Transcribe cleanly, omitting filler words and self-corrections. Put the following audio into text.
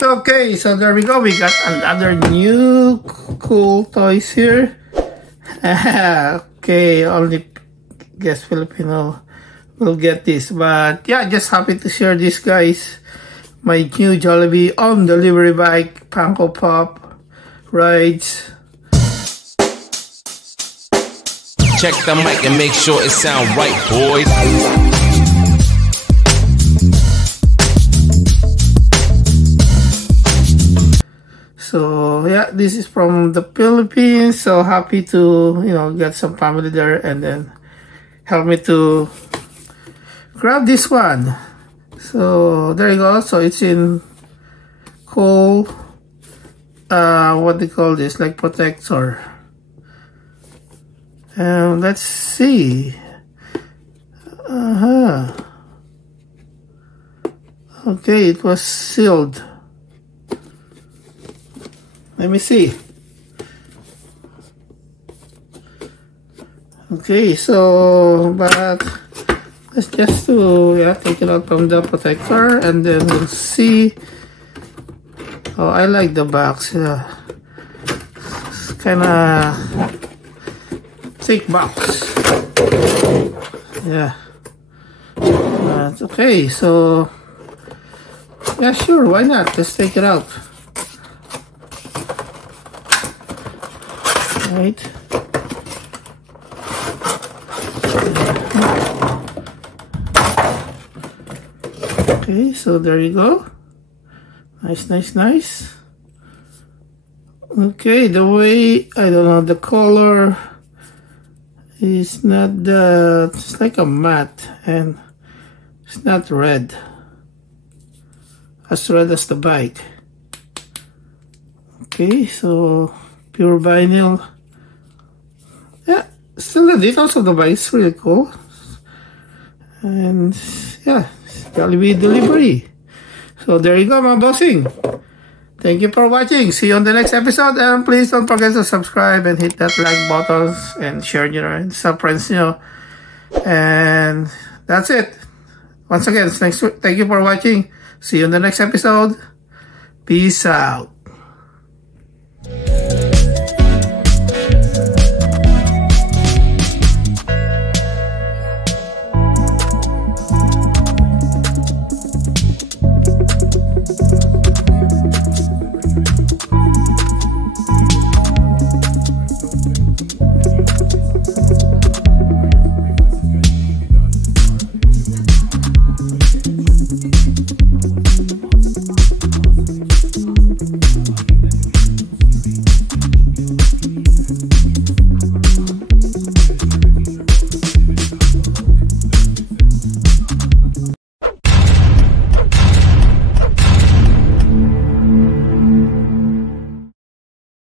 Okay, so there we go. We got another new cool toys here. Okay, only guess Filipino will get this, but yeah, just happy to share this, guys. My new Jollibee on delivery bike Funko Pop rides. Check the mic and make sure it sound right, boys. So yeah, this is from the Philippines. So happy to, you know, get some family there and then help me to grab this one. So there you go. So it's in cool, what they call this, like protector. Let's see. Okay, it was sealed. Let me see. Okay, so, but let's just take it out from the protector and then we'll see. Oh, I like the box. Yeah. It's kind of thick box. Yeah. Okay, so yeah, sure, why not? Let's take it out. Right. Okay, so there you go. Nice, nice, nice. Okay, the way, I don't know, the color is not it's like a matte and it's not red. As red as the bike. Okay, so pure vinyl. Yeah, still the details of the bike is really cool. And yeah, Jollibee delivery. So there you go, mga bossing. Thank you for watching. See you on the next episode. And please don't forget to subscribe and hit that like button and share, you know, and some friends, you know. And that's it. Once again, thank you for watching. See you on the next episode. Peace out.